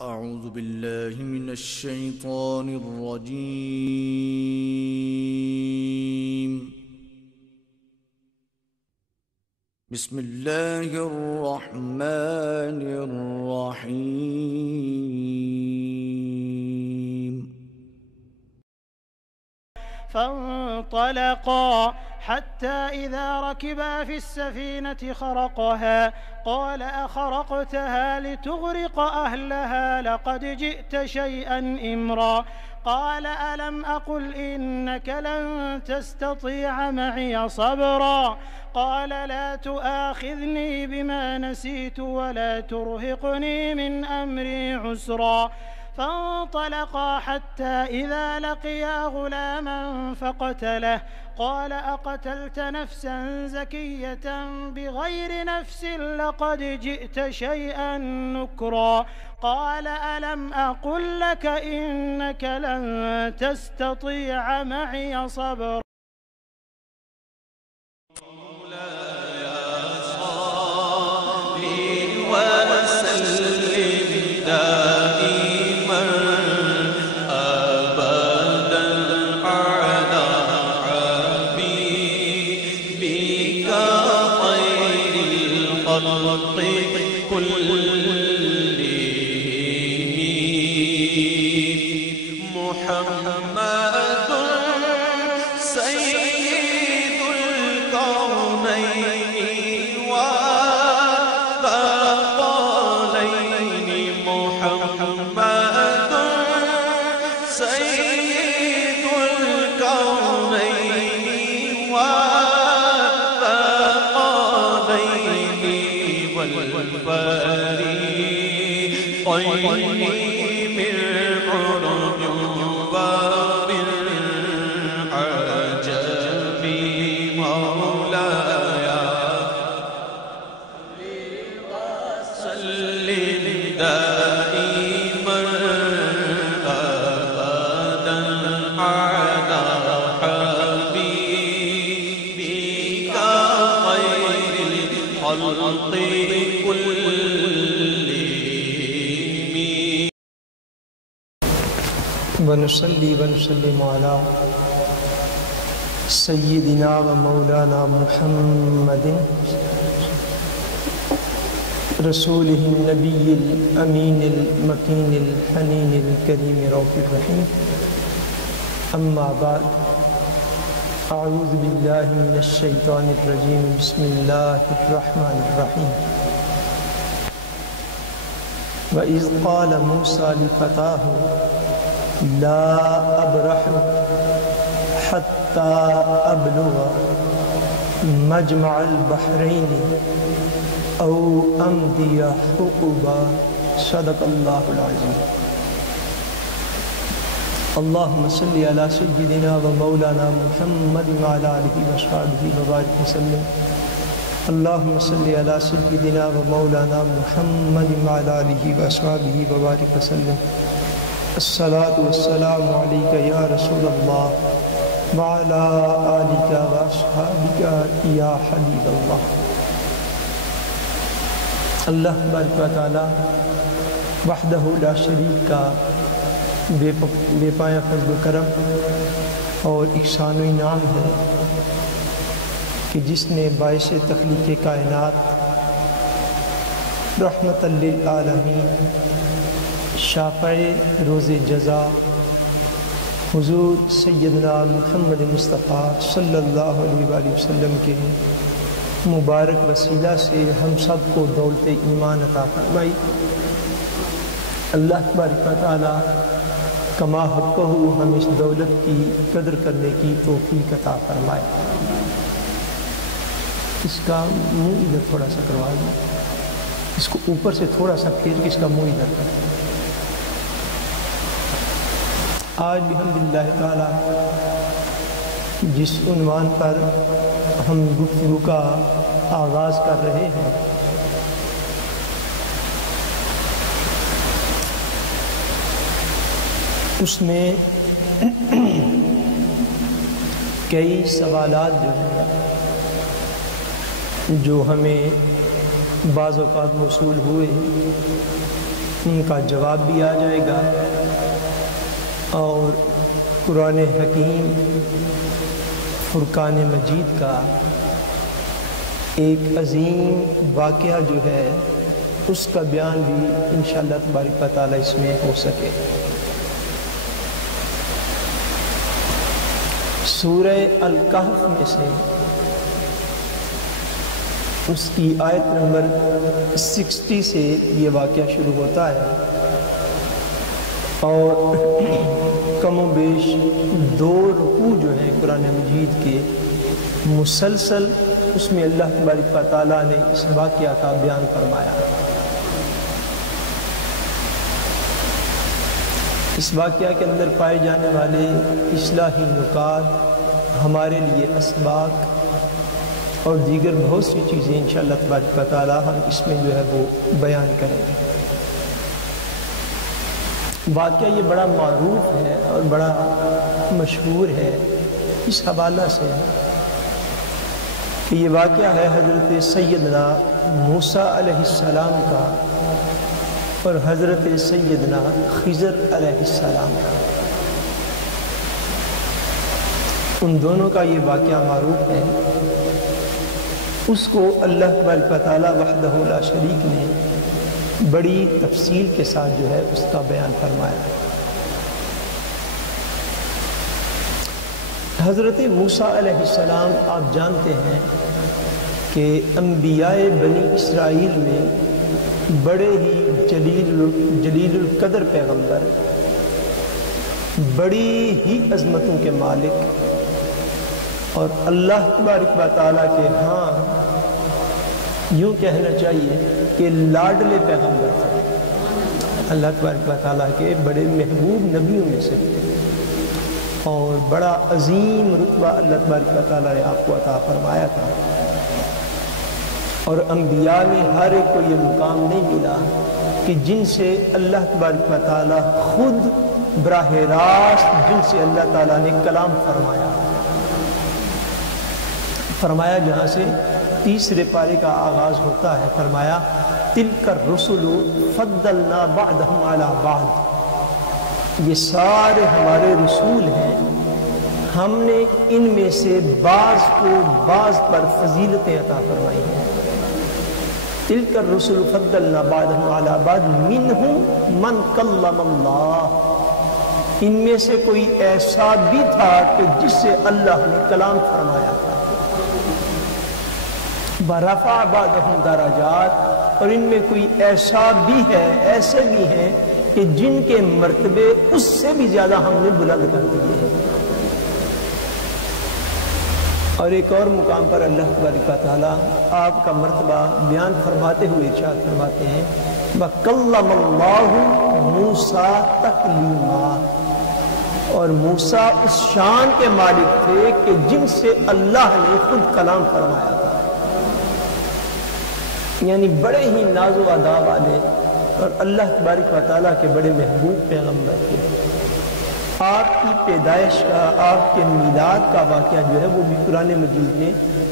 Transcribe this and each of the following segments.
أعوذ بالله من الشيطان الرجيم. بسم الله الرحمن الرحيم. فانطلقا حتى إذا ركبا في السفينة خرقها قال أخرقتها لتغرق أهلها لقد جئت شيئا إمرا قال ألم أقل إنك لن تستطيع معي صبرا قال لا تؤاخذني بما نسيت ولا ترهقني من أمري عسرا فانطلقا حتى إذا لقيا غلاما فقتله قال أقتلت نفسا زكية بغير نفس لقد جئت شيئا نكرا قال ألم أقل لك إنك لن تستطيع معي صبرا ونصلي ونسلم على سيدنا ومولانا محمد رسوله النبي الأمين المكين الحنين الكريم رؤوف الرحيم. أما بعد، أعوذ بالله من الشيطان الرجيم. بسم الله الرحمن الرحيم. وإذ قال موسى لفتاه لا أبرح حتى أبلغ مجمع البحرين أو أمضي حقبا. صدق الله العظيم. اللهم صل على سيدنا ومولانا محمد وعلى آله وصحبه وبارك وسلم. اللهم صل على سيدنا ومولانا محمد وعلى آله وصحبه وبارك وسلم. الصلاة والسلام عليك يا رسول الله وعلى آلك وأصحابك يا حبيب الله. اللہ تبارک و تعالی وحدہ لا شریک کا بے پایا فضل و کرم اور احسان و انعام ہے کہ جس نے باعث تخلیق کائنات رحمت للعالمین شافع روز جزا حضور سیدنا محمد مصطفیٰ صلی اللہ علیہ وآلہ وسلم کے مبارک وسیلہ سے ہم سب کو دولت ایمان عطا فرمائی. اللہ تبارک و تعالی کما حقہ ہم اس دولت کی قدر کرنے کی توفیق عطا فرمائے. اس کا منہ ادھر تھوڑا سا کروا دیں، اس کو اوپر سے تھوڑا سا پھیر کے اس کا منہ ادھر کر. آج الحمدللہ تعالی جس عنوان پر ہم گفتگو کا آغاز کر رہے ہیں اس میں کئی سوالات جو ہمیں بعض اوقات موصول ہوئے ان کا جواب بھی آ جائے گا، اور قرآن حکیم فرقان مجید کا ایک عظیم واقعہ جو ہے اس کا بیان بھی انشاءاللہ تبارک و تعالیٰ اس میں ہو سکے۔ سورہ الکہف میں سے اس کی آیت نمبر 60 سے یہ واقعہ شروع ہوتا ہے، اور کم و بیش 2 رکوع جو ہیں قرآن مجید کے مسلسل اس میں اللہ تبارک و تعالیٰ نے اس واقعہ کا بیان فرمایا۔ اس واقعہ کے اندر پائے جانے والے اصلاحی نکات، ہمارے لیے اسباق اور دیگر بہت سی چیزیں انشاءاللہ تبارک و تعالیٰ ہم اس میں جو ہے وہ بیان کریں گے۔ واقعہ یہ بڑا معروف ہے اور بڑا مشہور ہے اس حوالہ سے کہ یہ واقعہ ہے حضرت سیدنا موسیٰ علیہ السلام کا اور حضرت سیدنا خضر علیہ السلام کا۔ ان دونوں کا یہ واقعہ معروف ہے۔ اس کو اللہ تبارک و تعالیٰ وحدہ لا شریک نے بڑی تفصیل کے ساتھ جو ہے اس کا بیان فرمایا۔ حضرت موسیٰ علیہ السلام آپ جانتے ہیں کہ انبیاء بنی اسرائیل میں بڑے ہی جلیل القدر پیغمبر، بڑی ہی عظمتوں کے مالک، اور اللہ تبارک و تعالیٰ کے ہاں یوں کہنا چاہیے کہ لاڈلے پیغمبر تھے، اللہ تبارک و تعالیٰ کے بڑے محبوب نبیوں میں سے تھے، اور بڑا عظیم رتبہ اللہ تبارک و تعالیٰ نے آپ کو عطا فرمایا تھا۔ اور انبیاء میں ہر ایک کو یہ مقام نہیں ملا کہ جن سے اللہ تبارک و تعالیٰ خود براہ راست جن سے اللہ تعالیٰ نے کلام فرمایا جہاں سے تیسرے پارے کا آغاز ہوتا ہے، فرمایا تِلْكَ الرُّسُلُ فَضَّلْنَا بَعْضَهُمْ عَلَى بَعْضٍ، یہ سارے ہمارے رسول ہیں، ہم نے ان میں سے بعض کو بعض پر فضیلتیں عطا فرمائی ہیں۔ تِلْكَ الرُّسُلُ فَضَّلْنَا بَعْضَهُمْ عَلَى بَعْضٍ مِّنْهُمْ مَنْ كَلَّمَ اللَّهُ، ان میں سے کوئی ایسا بھی تھا کہ جس سے اللہ نے کلام فرمایا تھا۔ وَرَفَعَ بَعْضَهُمْ دَرَجَاتٍ، اور ان میں کوئی ایسا بھی ہے، ایسے بھی ہیں کہ جن کے مرتبے اس سے بھی زیادہ ہم نے بلند کر دیے ہیں۔ اور ایک اور مقام پر اللہ تبارک و تعالیٰ آپ کا مرتبہ بیان فرماتے ہوئے ارشاد فرماتے ہیں وَكَلَّمَ اللَّهُ مُوسَىٰ تَكْلِيمًا، اور موسیٰ اس شان کے مالک تھے کہ جن سے اللہ نے خود کلام فرمایا تھا، یعنی بڑے ہی ناز و ادا والے اور اللہ تبارک و تعالیٰ کے بڑے محبوب پیغمبر تھے۔ آپ کی پیدائش کا، آپ کے میلاد کا واقعہ جو ہے وہ بھی قرآن مجید نے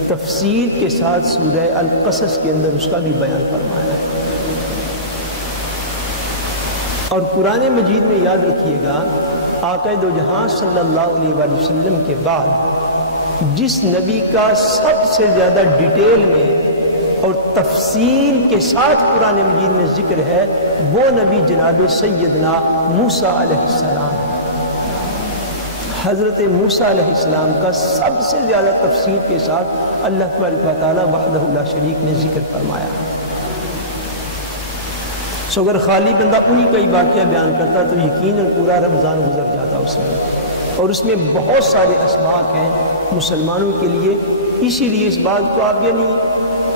تفصیل کے ساتھ سورہ القصص کے اندر اس کا بھی بیان فرمایا ہے۔ اور قرآن مجید میں یاد رکھیے گا آقا دو جہاں صلی اللہ علیہ وآلہ وسلم کے بعد جس نبی کا سب سے زیادہ ڈیٹیل میں اور تفصیل کے ساتھ قرآن مجید میں ذکر ہے وہ نبی جناب سیدنا موسیٰ علیہ السلام ہے۔ حضرت موسیٰ علیہ السلام کا سب سے زیادہ تفصیل کے ساتھ اللہ تبارک و تعالیٰ وحدہ لا شریک نے ذکر فرمایا۔ سو اگر خالی بندہ انہی کا ہی واقعہ بیان کرتا تو یقیناً پورا رمضان گزر جاتا اس میں، اور اس میں بہت سارے اسباق ہیں مسلمانوں کے لیے۔ اسی لیے اس بات کو آپ یعنی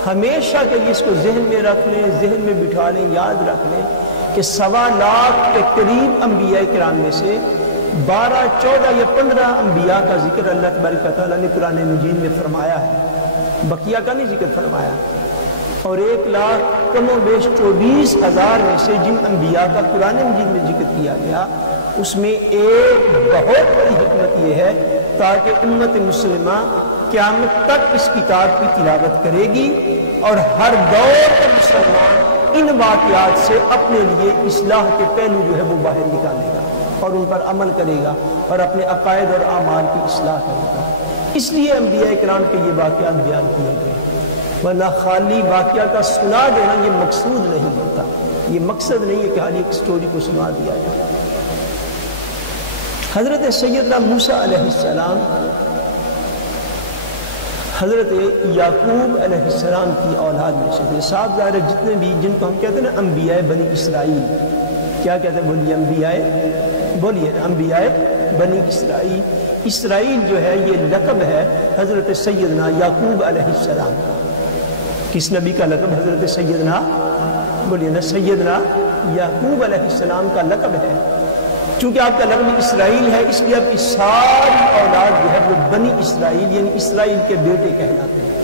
ہمیشہ کے لیے اس کو ذہن میں رکھ لیں، ذہن میں بٹھا لیں، یاد رکھ لیں کہ 1.25 لاکھ کے قریب انبیاء کرام میں سے 12، 14 یا 15 انبیاء کا ذکر اللہ تبارک و تعالیٰ نے قرآن مجید میں فرمایا ہے، بقیہ کا نہیں ذکر فرمایا۔ اور 1 لاکھ کم و بیش 24,000 میں سے جن انبیاء کا قرآن مجید میں ذکر کیا گیا اس میں ایک بہت بڑی حکمت یہ ہے تاکہ امت مسلمہ قیامت تک اس کتاب کی تلاوت کرے گی، اور ہر دور کے مسلمان ان واقعات سے اپنے لیے اصلاح کے پہلو جو ہے وہ باہر نکالے گا اور ان پر عمل کرے گا اور اپنے عقائد اور اعمال کی اصلاح کرے گا. اس لیے انبیاء کرام کے یہ واقعات بیان کیے گئے، ورنہ خالی واقعہ کا سنا دینا یہ مقصود نہیں ہوتا، یہ مقصد نہیں ہے کہ خالی ایک سٹوری کو سنا دیا جائے. حضرت سیدنا موسیٰ علیہ السلام حضرت یعقوب علیہ السلام کی اولاد میں سے تھے. صاحب ظاہر جتنے بھی جن کو ہم کہتے ہیں نا انبیاء بنی اسرائیل، کیا کہتے ہیں؟ بولیے انبیاء بنی اسرائیل. اسرائیل جو ہے یہ لقب ہے حضرت سیدنا یعقوب علیہ السلام کا. کس نبی کا لقب؟ حضرت سیدنا، بولیے نا، سیدنا یعقوب علیہ السلام کا لقب ہے. چونکہ آپ کا لقب اسرائیل ہے اس لیے آپ کی ساری اولاد جو ہے وہ بنی اسرائیل یعنی اسرائیل کے بیٹے کہلاتے ہیں.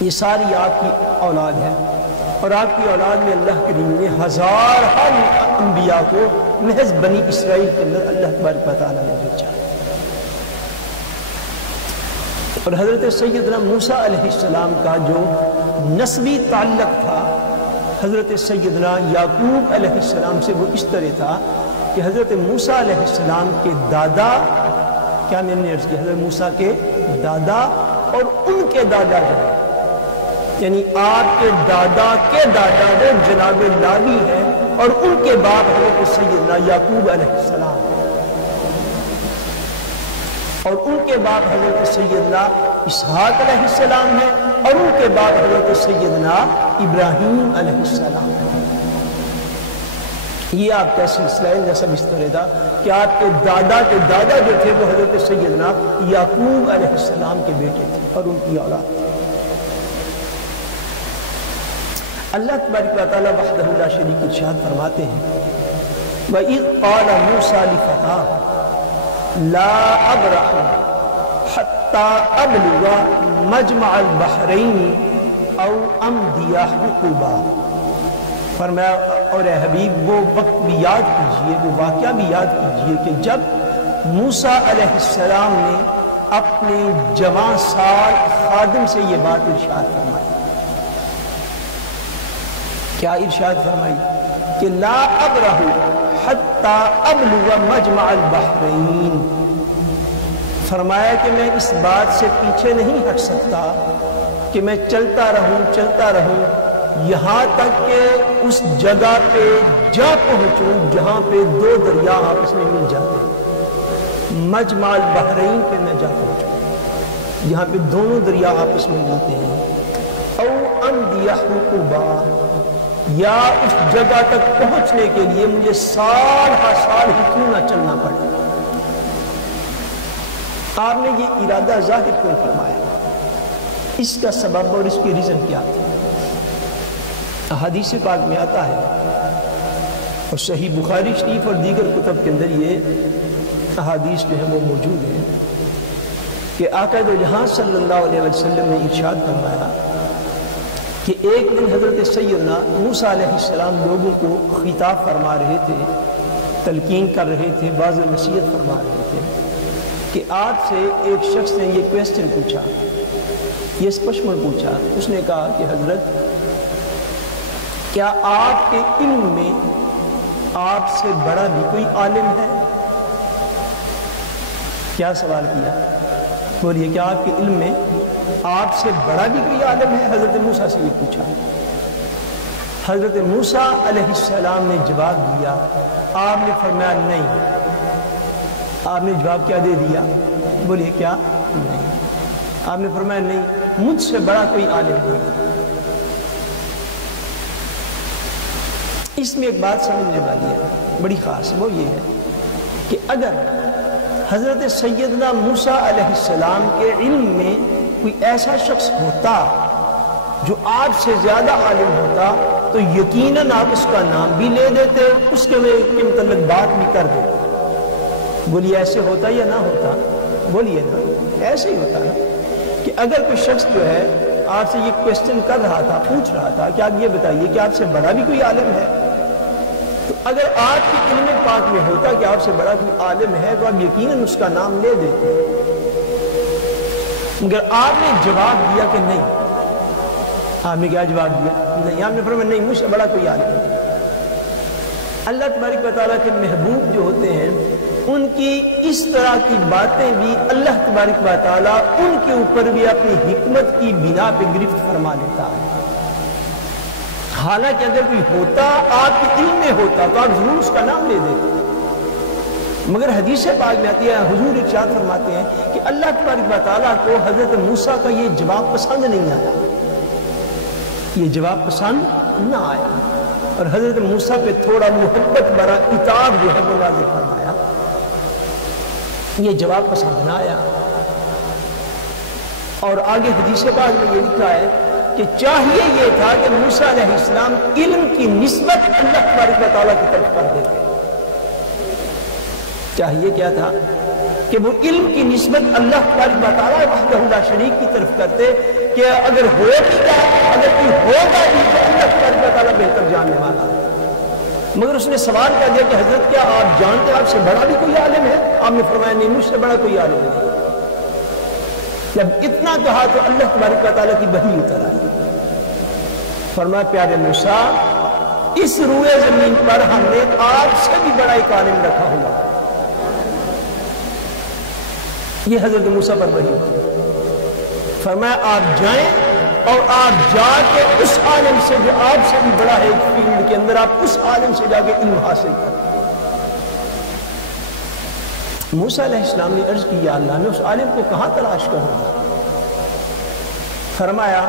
یہ ساری آپ کی اولاد ہے اور آپ کی اولاد میں اللہ کریم نے ہزار انبیاء کو محض بنی اسرائیل کے اندر اللہ تبارک و تعالیٰ نے بھیجا. اور حضرت سیدنا موسیٰ علیہ السلام کا جو نسبی تعلق تھا حضرت سیدنا یعقوب علیہ السلام سے وہ اس طرح تھا کہ حضرت موسیٰ علیہ السلام کے دادا، کیا میں نے عرض کیا، حضرت موسیٰ کے دادا اور ان کے دادا جو ہے، یعنی آپ کے دادا وہ جناب لاوی ہیں اور ان کے باپ حضرت سیدنا یعقوب علیہ السلام اور ان کے باپ حضرت سیدنا اسحاق علیہ السلام ہیں اور ان کے بعد حضرت سیدنا ابراہیم علیہ السلام. یہ آپ کا سلسلہ نسب اس طرح تھا کہ آپ کے دادا جو تھے وہ حضرت سیدنا یعقوب علیہ السلام کے بیٹے تھے اور ان کی اولاد تھی. اللہ تبارک و تعالیٰ وحدہ لا شریک ارشاد فرماتے ہیں وَإِذْ قَالَ مُوسَى لِفَتَاهُ لَا أَبْرَحُ حَتَّى أَبْلُغَ مَجْمَعَ الْبَحْرَيْنِ أَوْ أَمْضِيَ حُقُبًا. فرمایا اور اے حبیب وہ وقت بھی یاد کیجئے، وہ واقعہ بھی یاد کیجئے کہ جب موسیٰ علیہ السلام نے اپنے جوان سال خادم سے یہ بات ارشاد فرمائی. کیا ارشاد فرمائی؟ کہ لا ابرح حتی ابلغ مجمع البحرین. فرمایا کہ میں اس بات سے پیچھے نہیں ہٹ سکتا کہ میں چلتا رہوں یہاں تک کہ اس جگہ پہ جا پہنچوں جہاں پہ دو دریا آپس میں مل جاتے ہیں. مجمع البحرین پہ میں جا پہنچوں یہاں پہ دونوں دریا آپس میں ملتے ہیں. او امضی حقبا، یا اس جگہ تک پہنچنے کے لیے مجھے سال ہی کیوں نہ چلنا پڑے. آپ نے یہ ارادہ ظاہر کیوں فرمایا؟ اس کا سبب اور اس کی ریزن کیا تھی؟ احادیث پاک میں آتا ہے اور صحیح بخاری شریف اور دیگر کتب کے اندر یہ احادیث جو ہے وہ موجود ہیں کہ آقا دو جہاں صلی اللہ علیہ وسلم نے ارشاد فرمایا کہ ایک دن حضرت سیدنا موسیٰ علیہ السلام لوگوں کو خطاب فرما رہے تھے، تلقین کر رہے تھے، بعض نصیحت فرما رہے تھے کہ آپ سے ایک شخص نے یہ کویسچن پوچھا، یہ پشمن پوچھا. اس نے کہا کہ حضرت کیا آپ کے علم میں آپ سے بڑا بھی کوئی عالم ہے؟ کیا سوال کیا؟ بولیے کیا آپ کے علم میں آپ سے بڑا بھی کوئی عالم ہے؟ حضرت موسیٰ سے یہ پوچھا. حضرت موسیٰ علیہ السلام نے جواب دیا، آپ نے فرمایا نہیں. آپ نے جواب کیا دے دیا؟ بولیے کیا؟ نہیں. آپ نے فرمایا نہیں، مجھ سے بڑا کوئی عالم نہیں. اس میں ایک بات سمجھنے والی ہے بڑی خاص، وہ یہ ہے کہ اگر حضرت سیدنا موسیٰ علیہ السلام کے علم میں کوئی ایسا شخص ہوتا جو آپ سے زیادہ عالم ہوتا تو یقیناً آپ اس کا نام بھی لے دیتے، اس کے متعلق بات بھی کر دیتے. بولیے ایسے ہوتا یا نہ ہوتا؟ بولیے نا، ایسے ہی ہوتا ہے کہ اگر کوئی شخص جو ہے آپ سے یہ کویسچن کر رہا تھا، پوچھ رہا تھا کہ آپ یہ بتائیے کہ آپ سے بڑا بھی کوئی عالم ہے، تو اگر آپ کی علم پاک میں ہوتا کہ آپ سے بڑا کوئی عالم ہے تو آپ یقیناً اس کا نام لے دیتے. مگر آپ نے جواب دیا کہ نہیں. آپ نے کیا جواب دیا؟ نہیں، آپ نے فرمایا نہیں، مجھ سے بڑا کوئی عالم نہیں۔ اللہ تبارک و تعالیٰ کے محبوب جو ہوتے ہیں ان کی اس طرح کی باتیں بھی اللہ تبارک و تعالیٰ ان کے اوپر بھی اپنی حکمت کی بنا پہ گرفت فرما لیتا ہے۔ حالانکہ اگر کوئی ہوتا آپ کے علم میں ہوتا تو آپ ضرور اس کا نام لے دیتے، مگر حدیث پاک میں آتی ہے، حضور ارشاد فرماتے ہیں کہ اللہ تبارک و تعالیٰ کو حضرت موسیٰ کا یہ جواب پسند نہیں آیا، یہ جواب پسند نہ آیا، اور حضرت موسیٰ پہ تھوڑا محبت برا عتاب جو ہے وہ نازل فرمایا، یہ جواب پسند نہ آیا۔ اور آگے حدیث پاک میں یہ لکھا ہے کہ چاہیے یہ تھا کہ موسیٰ علیہ السلام علم کی نسبت اللہ تبارک و تعالیٰ کی طرف کر دیتے، چاہیے کیا تھا کہ وہ علم کی نسبت اللہ تبارک و تعالیٰ وحدہ لا شریک کی طرف کرتے، کہ اگر ہو بھی جائے، اگر کوئی ہوگا بھی تو اللہ تبارک و تعالیٰ بہتر جاننے والا ہے۔ مگر اس نے سوال کر دیا کہ حضرت کیا آپ جانتے آپ سے بڑا بھی کوئی عالم ہے؟ آپ نے فرمایا نہیں، مجھ سے بڑا کوئی عالم نہیں۔ جب اتنا کہا تو اللہ تبارک و تعالیٰ کی وحی اتر آئی، فرمایا پیارے موسیٰ، اس روئے زمین پر ہم نے آپ سے بھی بڑا ایک عالم رکھا ہوا۔ یہ حضرت موسیٰ پر وحی اتری، فرمایا آپ جائیں اور آپ جا کے اس عالم سے جو آپ سے بھی بڑا ہے ایک فیلڈ کے اندر، آپ اس عالم سے جا کے علم حاصل کریں۔ موسیٰ علیہ السلام نے عرض کی یا اللہ میں اس عالم کو کہاں تلاش کروں گا؟ فرمایا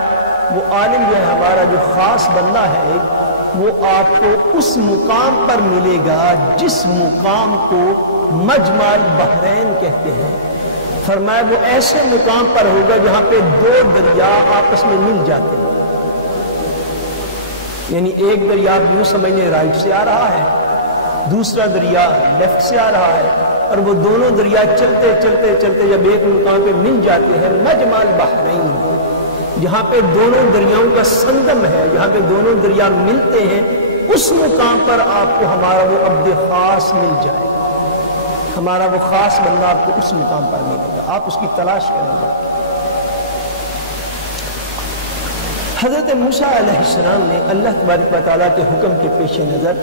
وہ عالم جو ہے ہمارا جو خاص بندہ ہے وہ آپ کو اس مقام پر ملے گا جس مقام کو مجمع البحرین کہتے ہیں۔ فرمایا وہ ایسے مقام پر ہوگا جہاں پہ دو دریا آپس میں مل جاتے ہیں، یعنی ایک دریا آپ یوں سمجھیں رائٹ سے آ رہا ہے، دوسرا دریا لیفٹ سے آ رہا ہے، اور وہ دونوں دریا چلتے چلتے چلتے جب ایک مقام پہ مل جاتے ہیں، مجمع البحرین، جہاں پہ دونوں دریاؤں کا سنگم ہے، جہاں پہ دونوں دریا ملتے ہیں، اس مقام پر آپ کو ہمارا وہ عبد خاص مل جائے گا، ہمارا وہ خاص بندہ آپ کو اس مقام پر ملے گا، آپ اس کی تلاش کریں گے۔ حضرت موسیٰ علیہ السلام نے اللہ تبارک و تعالیٰ کے حکم کے پیش نظر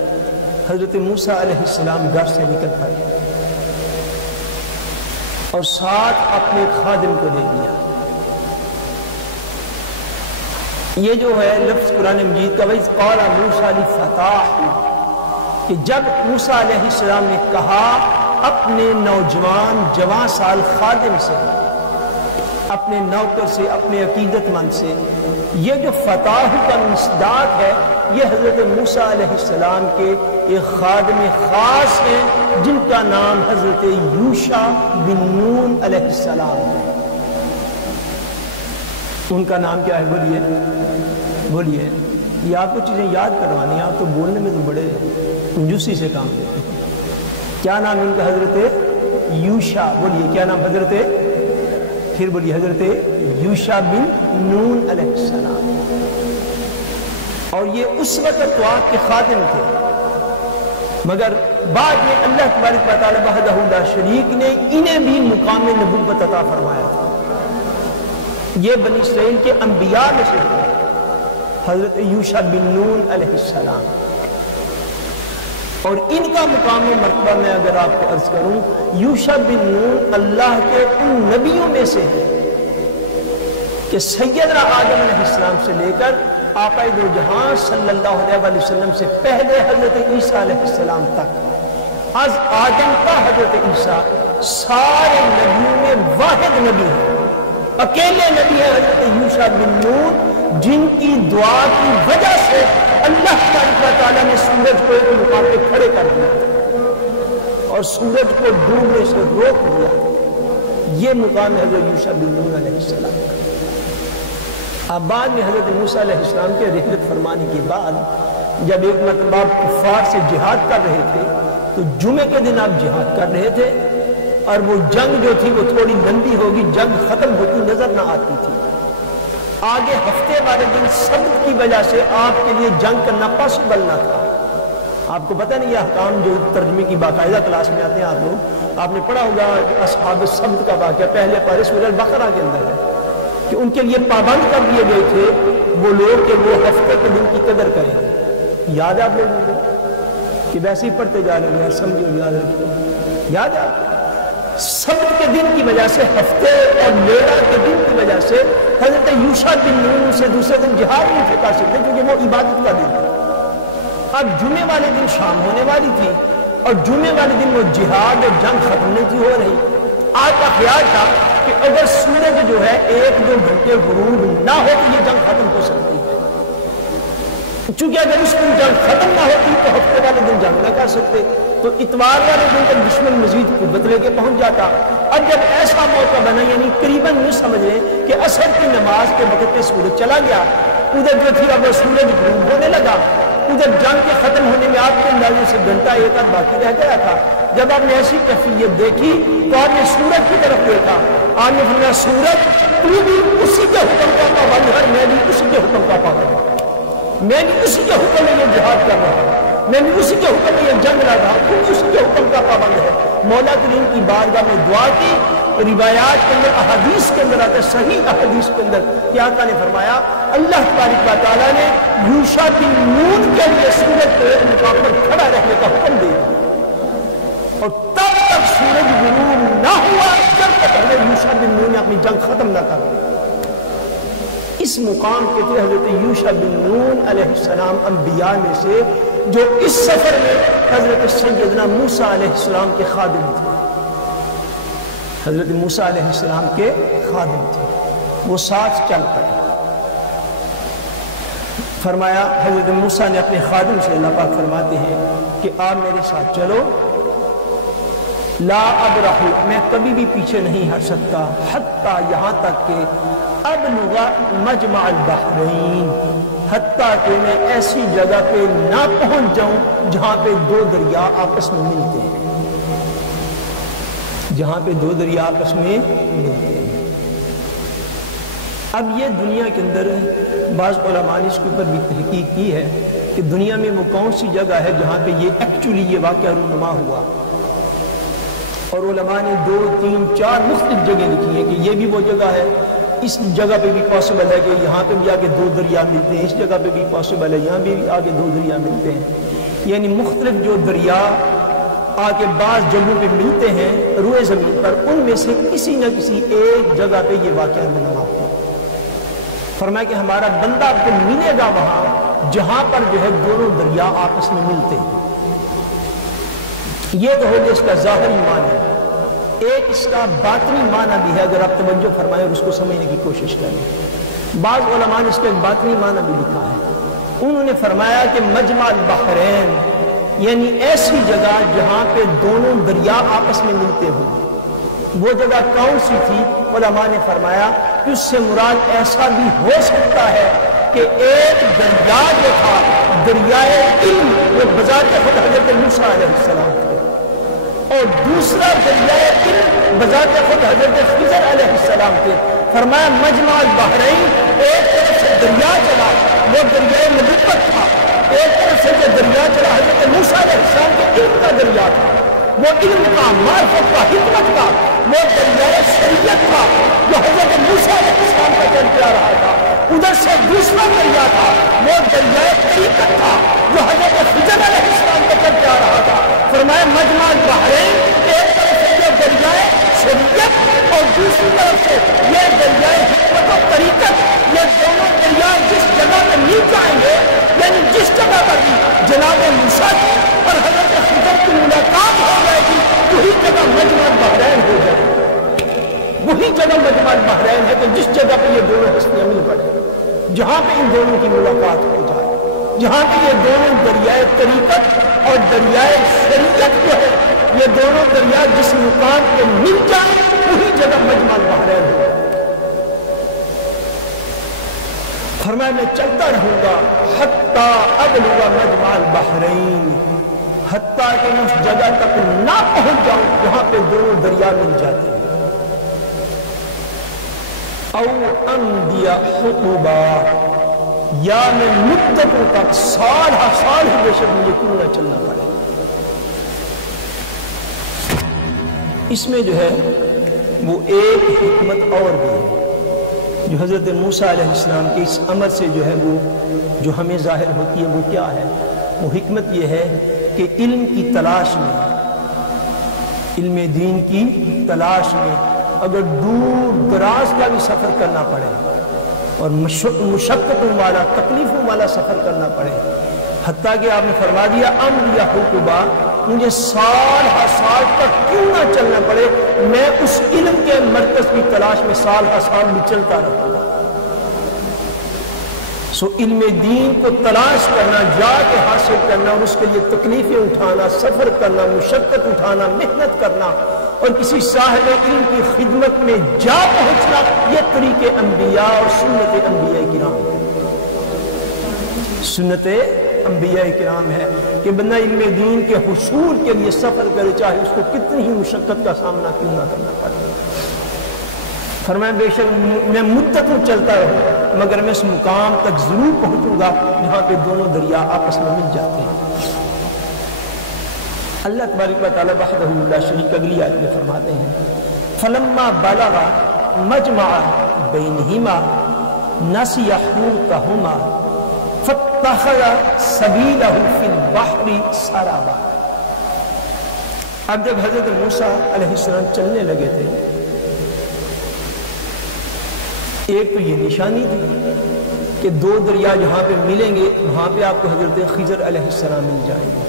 حضرت موسیٰ علیہ السلام گھر سے نکل پڑے اور ساتھ اپنے خادم کو لے لیا۔ یہ جو ہے لفظ قرآن مجید کا وَإِذْ قَالَ مُوسَىٰ لِفَتَاهُ، کہ جب موسیٰ علیہ السلام نے کہا اپنے نوجوان جوان سال خادم سے، اپنے نوکر سے، اپنے عقیدت مند سے، یہ جو فتح کا مصداق ہے یہ حضرت موسیٰ علیہ السلام کے ایک خادم خاص ہیں جن کا نام حضرت یوشع بن نون علیہ السلام ہے۔ ان کا نام کیا ہے؟ بولیے، یہ آپ کو چیزیں یاد کروانی ہیں، آپ تو بولنے میں تو بڑے کنجوسی سے کام لیتے ہیں۔ کیا نام ان کا؟ حضرت یوشع۔ بولیے کیا نام؟ حضرت، پھر بولیے حضرت یوشع بن نون علیہ السلام۔ اور یہ اس وقت آپ کے خادم تھے، مگر بعد میں اللہ تبارک و تعالی وحدہ لا شریک نے انہیں بھی مقام نبوت عطا فرمایا تھا۔ یہ بنی اسرائیل کے انبیاء میں سے تھے حضرت یوشع بن نون علیہ السلام، اور ان کا مقام مرتبہ میں اگر آپ کو عرض کروں، یوشع بن نون اللہ کے ان نبیوں میں سے ہے کہ سیدنا آدم علیہ السلام سے لے کر آقا دو جہاں صلی اللہ علیہ وسلم سے پہلے حضرت عیسیٰ علیہ السلام تک، از آدم کا حضرت عیسیٰ، سارے نبیوں میں واحد نبی ہے، اکیلے نبی ہے حضرت یوشع بن نون، جن کی دعا کی وجہ سے اللہ تعالیٰ نے سورج کو ایک مقام پہ کھڑے کر دیا اور سورج کو ڈوبنے سے روک دیا۔ یہ مقام ہے حضرت یوشع بن نون علیہ السلام کا۔ اب بعد میں حضرت موسیٰ علیہ السلام کے رحلت فرمانے کے بعد جب ایک مرتبہ کفار سے جہاد کر رہے تھے تو جمعے کے دن آپ جہاد کر رہے تھے، اور وہ جنگ جو تھی وہ تھوڑی لمبی ہوگی، جنگ ختم ہوتی نظر نہ آتی تھی۔ آگے ہفتے والے دن سبت کی وجہ سے آپ کے لیے جنگ کرنا پاسبل نہ تھا۔ آپ کو پتہ نہیں یہ احکام جو ترجمے کی باقاعدہ کلاس میں آتے ہیں آپ لوگ، آپ نے پڑھا ہوگا اصحاب السبت کا واقعہ پہلے پارے سورہ البقرہ کے اندر ہے کہ ان کے لیے پابند کر دیے گئے تھے وہ لوگ کہ وہ ہفتے کے دن کی قدر کریں گے. یاد ہے آپ لوگوں کو کہ ویسے ہی پڑھتے جا رہے ہیں؟ سمجھو یاد رکھو. یاد ہے سبت کے دن کی وجہ سے، ہفتے اور میلہ کے دن کی وجہ سے حضرت یوشع بن نون سے دوسرے دن جہاد نہیں تھے کر سکتے کیونکہ وہ عبادت کا دن تھا. اب جمعے والے دن شام ہونے والی تھی اور جمعے والے دن وہ جہاد اور جنگ ختم نہیں تھی ہو رہی. آج کا خیال تھا کہ اگر سورج جو ہے 1-2 گھنٹے غروب نہ ہو تو یہ جنگ ختم ہو سکتی ہے. چونکہ اگر اس دن جنگ ختم نہ ہوتی تو ہفتے والے دن جنگ نہ کر سکتے، تو اتوار والے دن تک دشمن مزید قوت لے کے پہنچ جاتا. اب جب ایسا موقع بنا، یعنی قریباً یوں سمجھ لیں کہ عصر کی نماز کے وقت پہ سورج چلا گیا، ادھر جو تھی اب وہ سورج غروب ہونے لگا، ادھر جنگ کے ختم ہونے میں آپ کے اندازے سے گھنٹہ 1 آدھ باقی رہ گیا تھا. جب آپ نے ایسی کیفیت دیکھی تو آپ نے سورج کی طرف دیکھا. آپ نے فرمایا سورج تو بھی اسی کے حکم کا پابند ہے، میں بھی اسی کے حکم کا پابند ہوں، میں بھی اسی کے حکم میں یہ جہاد کر رہا ہوں، میں بھی اسی کے حکم میں یہ جنگ لڑ رہا ہوں، تو اسی کے حکم کا پابند ہے. مولا کریم کی بارگاہ میں دعا کی. روایات کے اندر، احادیث کے اندر آتا ہے، صحیح احادیث کے اندر کہ آقا نے فرمایا اللہ تبارک و تعالیٰ نے یوشع بن نون کے لیے سورج کو ایک مقام پر کھڑا رہنے کا حکم دے دیا اور تب تک سورج غروب نہ ہوا جب تک یوشع بن نون نے اپنی جنگ ختم نہ کر دی. اس مقام کے تھے حضرت یوشع بن نون علیہ السلام انبیاء میں سے جو اس سفر میں حضرت سیدنا موسیٰ علیہ السلام کے خادم تھے. حضرت موسیٰ علیہ السلام کے خادم تھے، وہ ساتھ چل پڑے. فرمایا حضرت موسیٰ نے اپنے خادم سے، اللہ پاک فرماتے ہیں کہ آپ میرے ساتھ چلو، لا ابرح، میں کبھی بھی پیچھے نہیں ہٹ سکتا، حتیٰ یہاں تک کہ ابلغ مجمع البحرین، حتیٰ کہ میں ایسی جگہ پہ نہ پہنچ جاؤں جہاں پہ 2 دریا آپس میں ملتے ہیں، جہاں پہ 2 دریا آپس میں ملتے ہیں. اب یہ دنیا کے اندر بعض علماء نے اس کے اوپر بھی تحقیق کی ہے کہ دنیا میں وہ کون سی جگہ ہے جہاں پہ یہ ایکچولی یہ واقعہ رونما ہوا، اور علماء نے 2, 3, 4 مختلف جگہ لکھی ہیں کہ یہ بھی وہ جگہ ہے، اس جگہ پہ بھی پاسبل ہے کہ یہاں پہ بھی آگے 2 دریا ملتے ہیں، اس جگہ پہ بھی پاسبل ہے یہاں بھی آگے 2 دریا ملتے ہیں. یعنی مختلف جو دریا آگے بعض جگہوں پہ ملتے ہیں روئے زمین پر، ان میں سے کسی نہ کسی ایک جگہ پہ یہ واقعہ رونما ہوا. فرمایا کہ ہمارا بندہ آپ کو ملے گا وہاں جہاں پر جو ہے دونوں دریا آپس میں ملتے ہیں. یہ تو ہو گیا اس کا ظاہری معنی. ایک اس کا باطنی معنی بھی ہے، اگر آپ توجہ فرمائیں اور اس کو سمجھنے کی کوشش کریں. بعض علماء نے اس کا ایک باطنی معنی بھی لکھا ہے. انہوں نے فرمایا کہ مجمع البحرین یعنی ایسی جگہ جہاں پہ دونوں دریا آپس میں ملتے ہوں. وہ جگہ کون سی تھی؟ علماء نے فرمایا کہ اس سے مراد ایسا بھی ہو سکتا ہے کہ ایک دریا جو تھا دریائے علم، وہ بذات خود حضرت موسیٰ علیہ السلام تھے، اور دوسرا دریائے علم بذات خود حضرت خضر علیہ السلام تھے. فرمایا مجمع البحرین، ایک طرف سے دریا چلا وہ دریائے نبوت تھا، ایک طرف سے جو دریا چلا حضرت موسیٰ علیہ السلام کے علم کا دریا تھا، وہ علم کا، معرفت کا، حکمت کا، وہ دریائے شریعت تھا جو حضرت موسیٰ علیہ السلام کا چلتے آ رہا تھا. ادھر سے دوسرا دریا تھا، وہ دریائے طریقت تھا جو حضرت خضر علیہ السلام کا چلتے آ رہا تھا. فرمایا مجمع البحرین، ایک طرف سے یہ دریائے شریعت اور دوسری طرف سے یہ دریائے حکمت اور طریقت، یہ دونوں دریا جس جگہ میں مل جائیں گے، یعنی جس جگہ پر جناب موسیٰ اور حضرت خضر کی ملاقات ہو جائے گی، وہی جگہ مجمع البحرین ہو جائے گی. وہی جگہ مجمع البحرین ہے کہ جس جگہ پہ یہ دونوں ہستیاں مل پڑیں، جہاں پہ ان دونوں کی ملاقات ہو جائے، جہاں پہ یہ دونوں دریائے طریقت اور دریائے شریعت جو ہے، یہ دونوں دریا جس مقام پہ مل جائیں وہی جگہ مجمع البحرین ہو. فرمایا میں چلتا رہوں گا حتیٰ ابلغ مجمع البحرین، حتیٰ کہ میں اس جگہ تک نہ پہنچ جاؤں جہاں پہ دونوں دریا مل جاتے ہیں. او امضی حقبا، یا میں مدتوں تک سال ہر سال ہی بے شک مجھے کیوں نہ چلنا پڑے. اس میں جو ہے وہ ایک حکمت اور بھی ہے. جو حضرت موسیٰ علیہ السلام کے اس امر سے جو ہے وہ جو ہمیں ظاہر ہوتی ہے وہ کیا ہے؟ وہ حکمت یہ ہے کہ علم کی تلاش میں، علم دین کی تلاش میں اگر دور دراز کا بھی سفر کرنا پڑے اور مشقتوں والا تکلیفوں والا سفر کرنا پڑے، حتیٰ کہ آپ نے فرما دیا امر یا حقوبہ، مجھے سال ہر سال تک کیوں نہ چلنا پڑے، میں اس علم کے مرکز کی تلاش میں سال ہر سال بھی چلتا رہوں گا۔ سو علم دین کو تلاش کرنا، جا کے حاصل کرنا اور اس کے لیے تکلیفیں اٹھانا، سفر کرنا، مشقت اٹھانا، محنت کرنا اور کسی صاحب علم کی خدمت میں جا پہنچنا، یہ طریقے انبیاء اور سنت انبیاء کرام ہے۔ سنت انبیاء کرام ہے کہ بندہ علم دین کے حصول کے لیے سفر کرے، چاہے اس کو کتنی ہی مشقت کا سامنا کیوں نہ کرنا پڑے۔ فرمایا بے شک میں مدتوں چلتا رہوں مگر میں اس مقام تک ضرور پہنچوں گا جہاں پہ دونوں دریا آپس میں مل جاتے ہیں۔ اللہ تبارک و تعالیٰ وحدہ لا شریک اگلی آیت میں فرماتے ہیں فلما بلغ مجمع بینہما نسی حوتہما فاتخذ سبیلہ فی البحر سرابا۔ اب جب حضرت موسیٰ علیہ السلام چلنے لگے تھے، ایک تو یہ نشانی تھی کہ دو دریا جہاں پہ ملیں گے وہاں پہ آپ کو حضرت خضر علیہ السلام مل جائیں گے،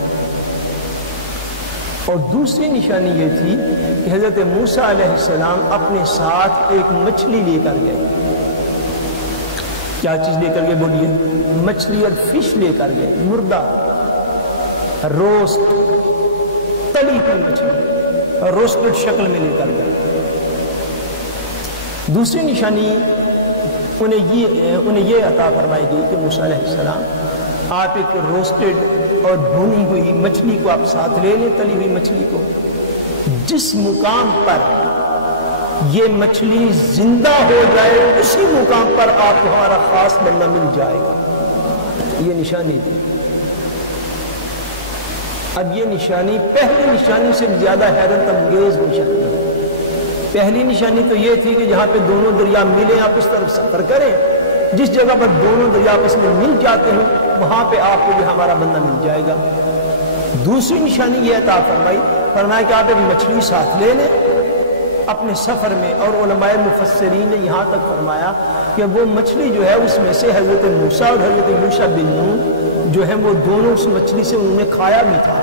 اور دوسری نشانی یہ تھی کہ حضرت موسیٰ علیہ السلام اپنے ساتھ ایک مچھلی لے کر گئے۔ کیا چیز لے کر گئے بولیے؟ مچھلی اور فش لے کر گئے، مردہ، روسٹ، تلی ہوئی مچھلی اور روسٹڈ شکل میں لے کر گئے۔ دوسری نشانی انہیں یہ عطا فرمائی گئی کہ موسیٰ علیہ السلام آپ ایک روسٹڈ اور بھونی ہوئی مچھلی کو آپ ساتھ لے لیں، تلی ہوئی مچھلی کو، جس مقام پر یہ مچھلی زندہ ہو جائے اسی مقام پر آپ کو ہمارا خاص بندہ مل جائے گا۔ یہ نشانی تھی۔ اب یہ نشانی پہلی نشانی سے زیادہ حیرت انگیز نشانی ہے۔ پہلی نشانی تو یہ تھی کہ جہاں پہ دونوں دریا ملیں آپ اس طرف سفر کریں، جس جگہ پر دونوں دریا آپس میں مل جاتے ہیں وہاں پہ آپ کو بھی ہمارا بندہ مل جائے گا۔ دوسری نشانی یہ عطا فرمایا کہ آپ ایک مچھلی ساتھ لے لیں اپنے سفر میں، اور علماء مفسرین نے یہاں تک فرمایا کہ وہ مچھلی جو ہے اس میں سے حضرت موسیٰ اور حضرت یوشع بن نون جو ہے وہ دونوں اس مچھلی سے انہوں نے کھایا بھی تھا،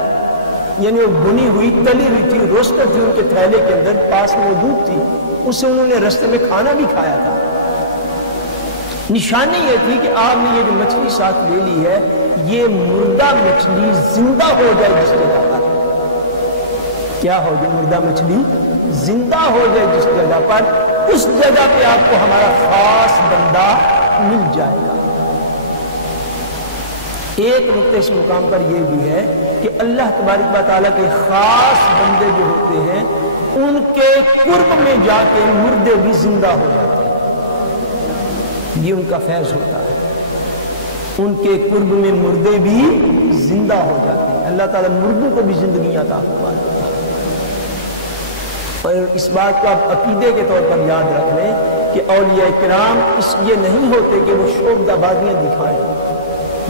یعنی وہ بنی ہوئی تلی ہوئی تھی، روسٹر تھی، ان کے تھیلے کے اندر پاس موجود تھی، اس سے انہوں نے رستے میں کھانا بھی کھایا تھا۔ نشانی یہ تھی کہ آپ نے یہ جو مچھلی ساتھ لے لی ہے یہ مردہ مچھلی زندہ ہو جائے جس جگہ پر، کیا ہو جائے؟ مردہ مچھلی زندہ ہو جائے جس جگہ پر، اس جگہ پہ آپ کو ہمارا خاص بندہ مل جائے گا۔ ایک نقطہ اس مقام پر یہ بھی ہے کہ اللہ تبارک و تعالیٰ کے خاص بندے جو ہوتے ہیں ان کے قرب میں جا کے مردے بھی زندہ ہو جاتے ہیں، یہ ان کا فیض ہوتا ہے، ان کے قرب میں مردے بھی زندہ ہو جاتے ہیں۔ اللہ تعالیٰ مردوں کو بھی زندگی عطا فرماتا ہے۔ اور اس بات کو آپ عقیدے کے طور پر یاد رکھ لیں کہ اولیاء کرام اس لیے نہیں ہوتے کہ وہ شوخ بازیاں دکھائیں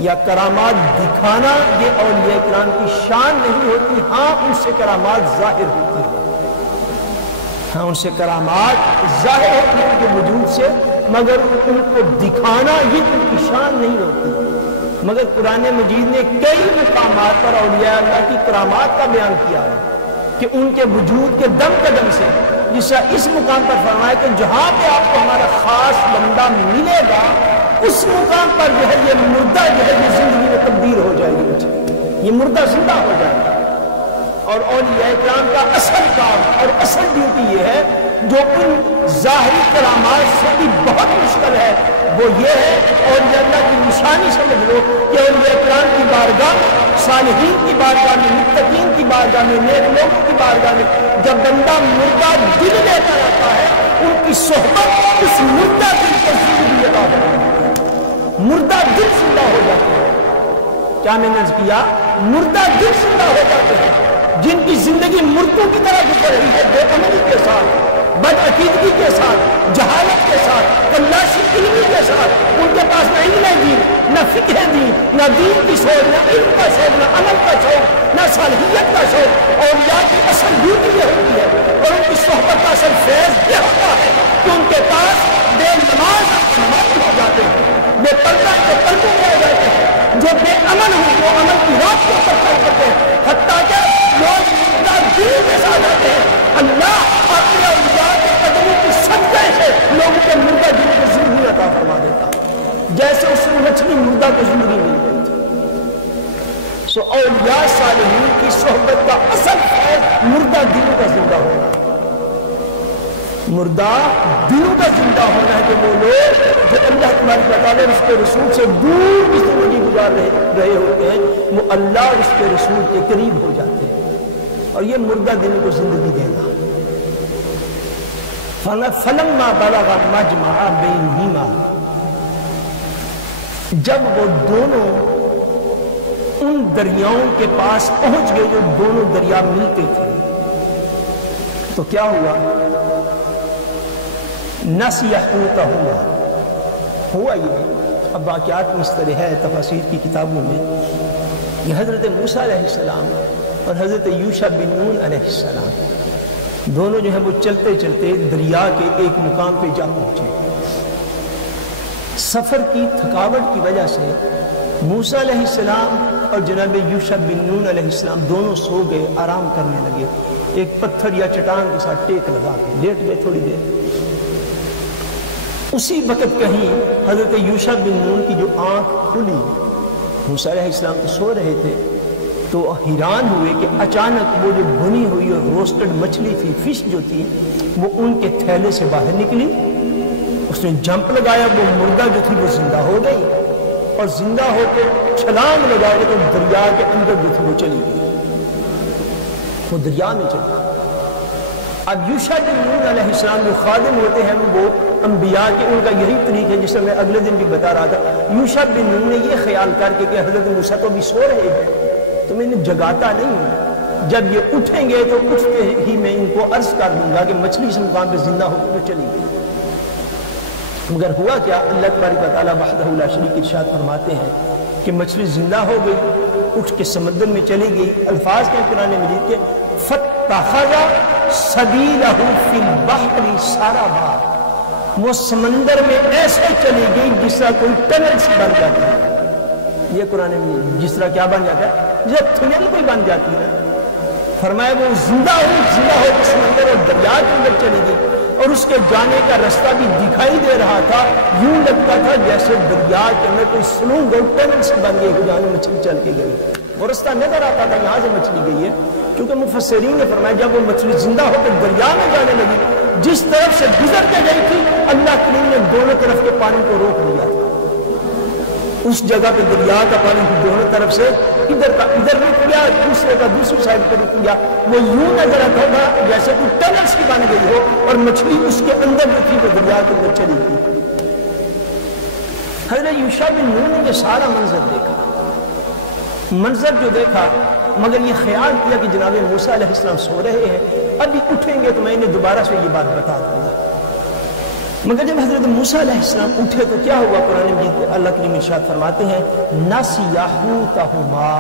یا کرامات دکھانا یہ اولیاء کرام کی شان نہیں ہوتی، ہاں ان سے کرامات ظاہر ہوتی ہیں، ہاں ان سے کرامات ظاہر ہوتی ہیں ان کے وجود سے، مگر ان کو دکھانا یہ ان کی شان نہیں ہوتی۔ مگر قرآن مجید نے کئی مقامات پر اولیاء اللہ کی کرامات کا بیان کیا ہے کہ ان کے وجود کے دم قدم سے، جس سے اس مقام پر فرمایا کہ جہاں پہ آپ کو ہمارا خاص بندہ ملے گا اس مقام پر جو ہے یہ مردہ جو ہے یہ زندگی میں تبدیل ہو جائے گی، یہ مردہ زندہ ہو جائے گا۔ اور اولیاء کرام کا اصل کام اور اصل ڈیوٹی یہ ہے جو ان ظاہری کرامات سے بھی بہت مشکل ہے، وہ یہ ہے اولیاء اللہ کی نشانی سمجھ لو کہ اولیاء کرام کی بارگاہ، صالحین کی بارگاہ میں، متقین کی بارگاہ میں، نیک لوگوں کی بارگاہ میں جب بندہ مردہ دل لے کر آتا ہے ان کی صحبت اس مردہ دل کو زندگی عطا کرتی ہے، مردہ دل زندہ ہو جاتے ہیں۔ کیا میں نے کیا؟ مردہ دل زندہ ہو جاتے ہیں، جن کی زندگی مردوں کی طرح گزر رہی ہے بے عملی کے ساتھ، بدعقیدگی کے ساتھ، جہالت کے ساتھ، فلاشی علمی کے ساتھ، ان کے پاس نہ علم دین، نہ فقہ دین، نہ دین کی سوچ، نہ علم کا شوق، نہ عمل کا شوق، نہ صالحیت کا شوق. اولیاء کی اصل بیوٹی یہ ہوتی ہے اور ان کی صحبت کا اصل فیض یہ ہوتا ہے کہ ان کے پاس بے نماز نماز ہو جاتے ہیں، بے پردہ کے پردے میں ہو جاتے ہیں، جو بے عمل ہوئی وہ عمل کی رات کو پکڑ کرتے ہیں، حتیٰ کہ لوگ دل کے ساتھ آتے ہیں. اللہ اپنے اولیاء کے قدموں کی سجدے سے لوگوں کے مردہ دل کو زندگی عطا فرما دیتا جیسے اس مچھلی مردہ کو زندگی مل گئی تھی. سو اولیاء صالحین کی صحبت کا اصل فیض مردہ دلوں کا زندہ ہونا، مردہ دلوں کا زندہ ہونا ہے کہ وہ لوگ جو اللہ تبارک و تعالیٰ اس کے رسول سے دور کی زندگی گزار رہے ہوتے ہیں وہ اللہ اور اس کے رسول کے قریب ہو جاتے ہیں. اور یہ مردہ دلوں کو زندگی دینا. فلما بلغ مجمع بینہما، جب وہ دونوں ان دریاؤں کے پاس پہنچ گئے جو دونوں دریا ملتے تھے تو کیا ہوا؟ نسیہ حوتہما. ہوا یہ، اب واقعات میں اس طرح ہے تفاسیر کی کتابوں میں، یہ حضرت موسیٰ علیہ السلام اور حضرت یوشع بن نون علیہ السلام دونوں جو ہیں وہ چلتے چلتے دریا کے ایک مقام پہ جا پہنچے. سفر کی تھکاوٹ کی وجہ سے موسیٰ علیہ السلام اور جناب یوشع بن نون علیہ السلام دونوں سو گئے، آرام کرنے لگے، ایک پتھر یا چٹان کے ساتھ ٹیک لگا کے لیٹ گئے تھوڑی دیر. اسی وقت کہیں حضرت یوشع بن نون کی جو آنکھ کھلی، موسیٰ علیہ السلام تو سو رہے تھے تو حیران ہوئے کہ اچانک وہ جو بھنی ہوئی اور روسٹڈ مچھلی تھی، فش جو تھی، وہ ان کے تھیلے سے باہر نکلی. اس نے جمپ لگایا، وہ مردہ جو تھی وہ زندہ ہو گئی اور زندہ ہو کے چھلانگ لگا کے تو دریا کے اندر جو تھی وہ چلی گئی، وہ دریا میں چلی گئی. اب یوشع بن نون علیہ السلام جو خادم ہوتے ہیں وہ انبیاء کے، ان کا یہی طریق ہے جسے میں اگلے دن بھی بتا رہا تھا. یوشع بن نون نے یہ خیال کر کے کہ حضرت موسیٰ تو ابھی سو رہے ہیں تو میں انہیں جگاتا نہیں ہوں، جب یہ اٹھیں گے تو اٹھتے ہی میں ان کو عرض کر دوں گا کہ مچھلی اس مقام پہ زندہ ہو کے چلی گئی. مگر ہوا کیا؟ اللہ تبارک و تعالیٰ وحدہ لا شریک ارشاد فرماتے ہیں کہ مچھلی زندہ ہو گئی، اٹھ کے سمندر میں چلی گئی. الفاظ کے قرآن مجید کے فَاتَّخَذَ سَبِيلَهُ فِي الْبَحْرِ سَرَبًا، وہ سمندر میں ایسے چلی گئی جس طرح کوئی ٹنل سے بن جاتا ہے. یہ قرآن میں جس طرح کیا بن جاتا ہے؟ جب ٹنل کوئی بن جاتی ہے. فرمایا وہ زندہ ہو کے سمندر اور دریا کے اندر چلی گئی اور اس کے جانے کا رستہ بھی دکھائی دے رہا تھا. یوں لگتا تھا جیسے دریا کے اندر کوئی سلونگ اور ٹنل سے بن گئی، جہاں مچھلی چل کے گئی. وہ رستہ نظر آتا تھا یہاں سے مچھلی گئی ہے، کیونکہ مفسرین نے فرمایا جب وہ مچھلی زندہ ہو کے دریا میں جانے لگی، جس طرف سے گزر کے گئی تھی اللہ کریم نے دونوں طرف کے پانی کو روک لیا تھا. اس جگہ پہ دریا کا پانی دونوں طرف سے ادھر کا ادھر رک گیا، دوسرے کا دوسری سائڈ پہ رک گیا. وہ یوں نظر آتا تھا جیسے کوئی ٹنل سی بن گئی ہو اور مچھلی اس کے اندر رکھی تو دریا کے اندر چلی گئی. حضرت یوشع بن نون نے یہ سارا منظر دیکھا. منظر جو دیکھا مگر یہ خیال کیا کہ جناب موسیٰ علیہ السلام سو رہے ہیں، ابھی اٹھیں گے تو میں انہیں دوبارہ سے یہ بات بتا دوں گا. مگر جب حضرت موسیٰ علیہ السلام اٹھے تو کیا ہوا؟ قرآن مجید میں اللہ کریم ارشاد فرماتے ہیں نسیہ حوتہما،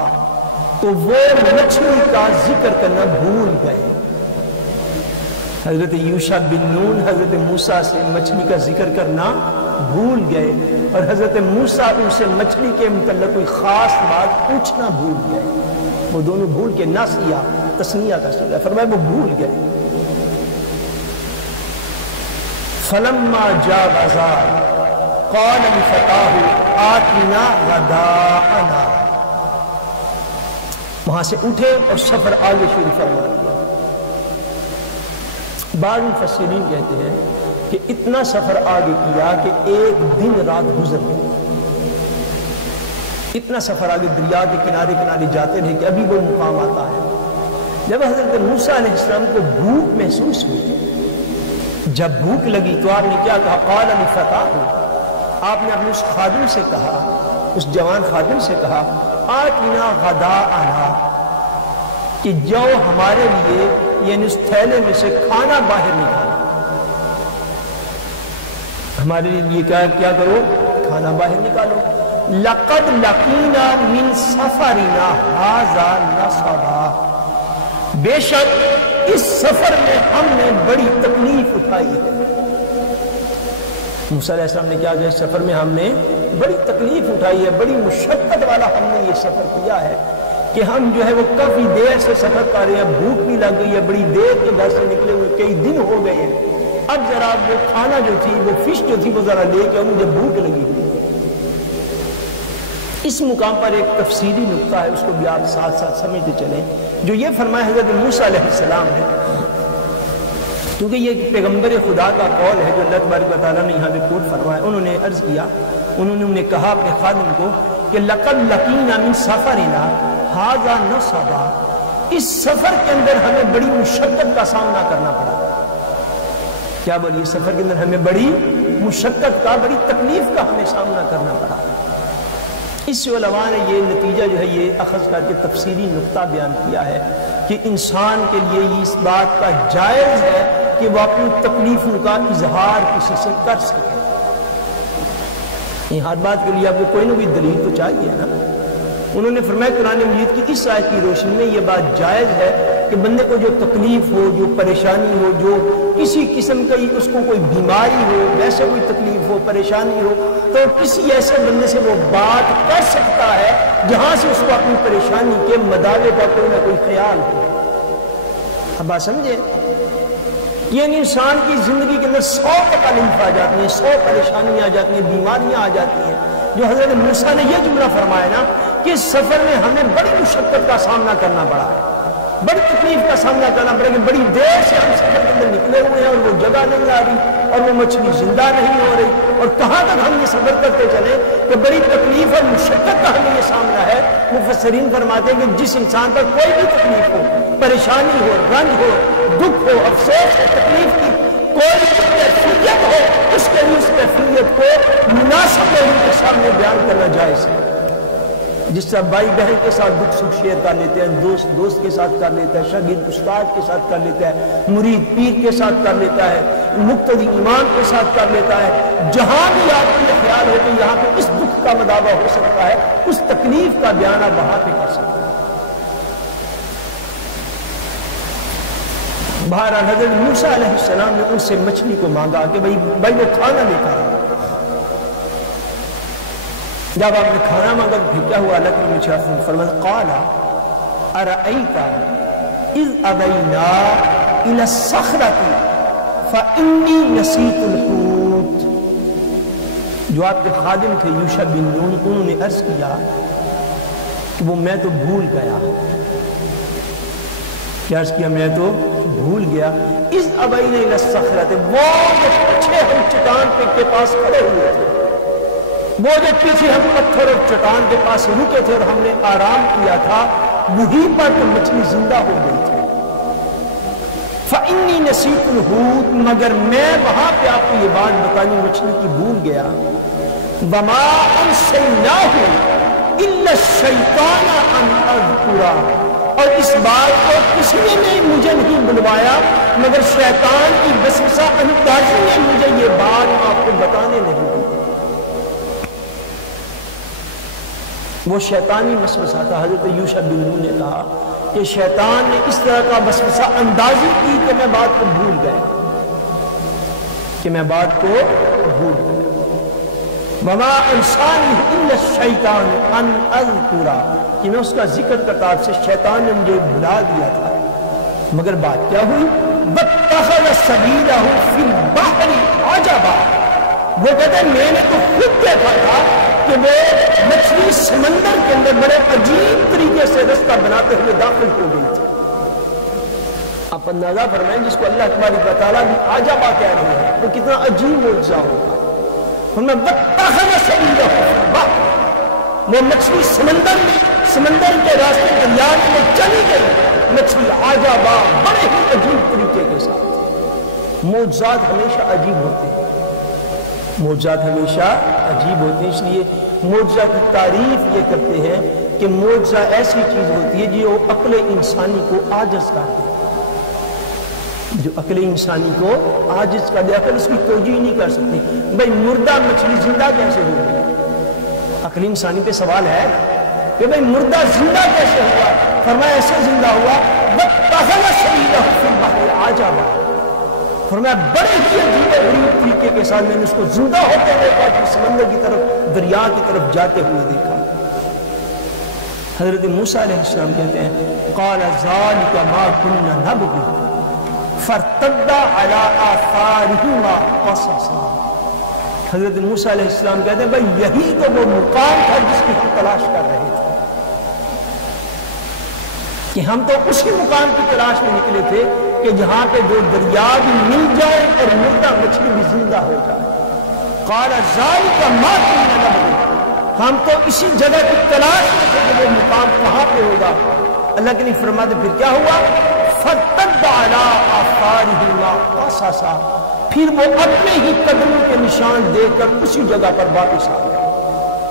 تو وہ مچھلی کا ذکر کرنا بھول گئے. حضرت یوشع بن نون حضرت موسیٰ سے مچھلی کا ذکر کرنا بھول گئے اور حضرت موسیٰ ان سے مچھلی کے متعلق کوئی خاص بات پوچھنا بھول گئے. وہ دونوں بھول کے نسیہ تسنیہ کا صیغہ فرمایا وہ بھول گئے. فلما جاوزا قال لفتاه آتنا غداءنا، وہاں سے اٹھے اور سفر آگے شروع فرما دیا. بعض مفسرین کہتے ہیں کہ اتنا سفر آگے کیا کہ ایک دن رات گزر گئی. اتنا سفر آگے دریا کے کنارے کنارے جاتے رہے کہ ابھی وہ مقام آتا ہے. جب حضرت موسیٰ علیہ السلام کو بھوک محسوس ہوئی، جب بھوک لگی تو آپ نے کیا کہا؟ قال لفتاه، آپ نے اپنے اس خادم سے کہا، اس جوان خادم سے کہا آتنا غداءنا، کہ جو ہمارے لیے یعنی اس تھیلے میں سے کھانا باہر نکالا. ہمارے لیے کیا کرو؟ کھانا باہر نکالو. لقد لقینا من سفرنا ھذا نصبا، بے شک اس سفر میں ہم نے بڑی تکلیف اٹھائی ہے. موسیٰ علیہ السلام نے کیا کہا؟ اس سفر میں ہم نے بڑی تکلیف اٹھائی ہے، بڑی مشقت والا ہم نے یہ سفر کیا ہے کہ ہم جو ہے وہ کافی دیر سے سفر کر رہے ہیں، بھوک بھی لگ گئی ہے، بڑی دیر کے گھر سے نکلے ہوئے کئی دن ہو گئے ہیں. اب ذرا وہ کھانا جو تھی، وہ فش جو تھی، وہ ذرا لے کے مجھے بھوک لگی ہوئی. اس مقام پر ایک تفصیلی نقطہ ہے، اس کو بھی آپ ساتھ ساتھ سمجھتے چلیں. جو یہ فرمایا حضرت موسیٰ علیہ السلام ہے، کیونکہ یہ پیغمبر خدا کا قول ہے جو اللہ تبارک و تعالیٰ نے یہاں پہ کوٹ فرمایا. انہوں نے عرض کیا، انہوں نے کہا اپنے خادم کو کہ لقد لقینا من سفرنا ھذا نصبا، اس سفر کے اندر ہمیں بڑی مشقت کا سامنا کرنا پڑا. کیا بولیے؟ سفر کے اندر ہمیں بڑی مشقت کا، بڑی تکلیف کا ہمیں سامنا کرنا پڑا. اس سے علماء نے یہ نتیجہ جو ہے یہ اخذ کر کے تفصیلی نقطہ بیان کیا ہے کہ انسان کے لیے یہ اس بات کا جائز ہے کہ وہ اپنی تکلیفوں کا اظہار کسی سے کر سکے. ہر بات کے لیے آپ کو کوئی نہ کوئی دلیل تو چاہیے نا. انہوں نے فرمایا قرآن مجید کی اس آیت کی روشنی میں یہ بات جائز ہے کہ بندے کو جو تکلیف ہو، جو پریشانی ہو، جو کسی قسم کی اس کو کوئی بیماری ہو، ویسے کوئی تکلیف ہو، پریشانی ہو، تو کسی ایسے بندے سے وہ بات کر سکتا ہے جہاں سے اس کو اپنی پریشانی کے مداوے کا کوئی نہ کوئی خیال ہو. اب بات سمجھے؟ یعنی انسان کی زندگی کے اندر 100 تکالیف آ جاتی ہیں، 100 پریشانیاں آ جاتی ہیں، بیماریاں آ جاتی ہیں. جو حضرت موسیٰ نے یہ جملہ فرمایا نا کہ اس سفر میں ہمیں بڑی مشقت کا سامنا کرنا پڑا ہے، بڑی تکلیف کا سامنا کرنا پڑا کہ بڑی دیر سے ہم سفر کے اندر نکلے ہوئے ہیں اور وہ جگہ نہیں آ رہی اور وہ مچھلی زندہ نہیں ہو رہی، اور کہاں تک ہم یہ سفر کرتے چلے کہ بڑی تکلیف اور مشقت کا ہمیں یہ سامنا ہے. مفسرین فرماتے ہیں کہ جس انسان پر کوئی بھی تکلیف ہو، پریشانی ہو، رنج ہو، دکھ ہو، افسوس ہو، تکلیف کی کوئی کیفیت ہو، اس کے لیے اس کیفیت کو مناسب لوگوں کے سامنے بیان کرنا جائز ہے. جس طرح بھائی بہن کے ساتھ دکھ سکھ شیئر کر لیتے ہیں، دوست کے ساتھ کر لیتا ہے، شاگرد استاد کے ساتھ کر لیتا ہے، مرید پیر کے ساتھ کر لیتا ہے، مقتدی امام کے ساتھ کر لیتا ہے. جہاں بھی آپ کو یہ خیال ہو کہ یہاں پہ اس دکھ کا مداوع ہو سکتا ہے، اس تکلیف کا بیان آپ وہاں پہ کر سکتے ہیں. بہرحال حضرت موسیٰ علیہ السلام نے ان سے مچھلی کو مانگا کہ بھائی وہ کھانا لے کر آئے. جب آپ نے کھانا مانگا تو پھر کیا ہوا؟ اللہ کے مجھے فرمایا قال ارأیت اذ ابینا الی الصخرۃ فانی نسیت الحوت. جو آپ کے خادم تھے یوشع بن نون، انہوں نے عرض کیا کہ وہ میں تو بھول گیا. کیا عرض کیا؟ میں تو بھول گیا. اذ ابینا الی الصخرۃ، وہ جو پیچھے ہم چٹان کے پاس کھڑے ہوئے تھے، وہ جو پیچھے ہم پتھر اور چٹان کے پاس رکے تھے اور ہم نے آرام کیا تھا، وہیں پر تو مچھلی زندہ ہو گئی تھی. فَإِنِّي نَسِيتُ الْحُوتَ، مگر میں وہاں پہ آپ کو یہ بات بتانی مچھلی کی بھول گیا. وَمَا أَنسَيْنَاهُ إِلَّا الشَّيْطَانَ أَنْ أَذْكُرَهُ، اور اس بات کو کسی نے مجھے نہیں بلوایا مگر شیطان کی وسوسہ اندازی نے مجھے یہ بات آپ کو بتانے نہیں دی. وہ شیطانی وسوسہ تھا. حضرت یوشع بن نون نے کہا کہ شیطان نے اس طرح کا وسوسہ اندازی کی کہ میں بات کو بھول گیا، وما انسانی الا الشیطان ان اذکرہ، کہ میں اس کا ذکر کرتا آپ سے شیطان نے مجھے بھلا دیا تھا. مگر بات کیا ہوئی؟ واتخذ سبیلہ فی البحر عجبا، وہ کہتے ہیں میں نے تو خود دیکھا تھا کہ وہ مچھلی سمندر کے اندر بڑے عجیب طریقے سے رستہ بناتے ہوئے داخل ہو گئی تھی. آپ اندازہ فرمائیں جس کو اللہ تبارک و تعالیٰ بھی عجبا کہہ رہے ہیں، وہ کتنا عجیب معجزہ ہوگا. وہ مچھلی سمندر کے راستے دریا میں چلی گئی. مچھلی عجبا، بڑے ہی عجیب طریقے کے ساتھ. معجزات ہمیشہ عجیب ہوتے ہیں، اس لیے معجزہ کی تعریف یہ کرتے ہیں کہ معجزہ ایسی چیز ہوتی ہے جو عقل انسانی کو عاجز کر دے. جو عقل انسانی کو عاجز کر دے، عقل اس کی توجہ نہیں کر سکتی۔ بھائی مردہ مچھلی زندہ کیسے ہو گئی؟ عقل انسانی پہ سوال ہے کہ بھائی مردہ زندہ کیسے ہوا؟ فرمایا ایسے زندہ ہوا وَاتَّخَذَ سَبِيلَهُ فِي الْبَحْرِ عَجَبًا، فرمایا بڑے ہی عجیب غریب طریقے کے ساتھ میں نے اس کو زندہ ہوتے ہوئے دیکھا، سمندر کی طرف، دریا کی طرف جاتے ہوئے دیکھا۔ حضرت موسیٰ علیہ السلام کہتے ہیں قَالَ ذَلِكَ مَا كُنَّا نَبْغِ فَارْتَدَّ عَلَىٰ آثَارِهِمَا قَصَصًا۔ حضرت موسیٰ علیہ السلام کہتے ہیں بھائی یہی تو وہ مقام تھا جس کی ہم تلاش کر رہے تھے، کہ ہم تو اسی مقام کی تلاش میں نکلے تھے کہ جہاں پہ دو دریا بھی مل جائے اور مردہ مچھلی بھی زندہ ہو جائے۔ قَالَ ذَلِكَ مَا كُنَّا نَبْغِ، ہم تو اسی جگہ کی تلاش میں تھے کہ وہ مقام کہاں پہ ہوگا۔ اللہ کے لیے فرماتے پھر کیا ہوا؟ فَارْتَدَّ عَلَىٰ آثَارِهِمَا قَصَصًا، پھر وہ اپنے ہی قدموں کے نشان دیکھ کر اسی جگہ پر واپس آ گئے۔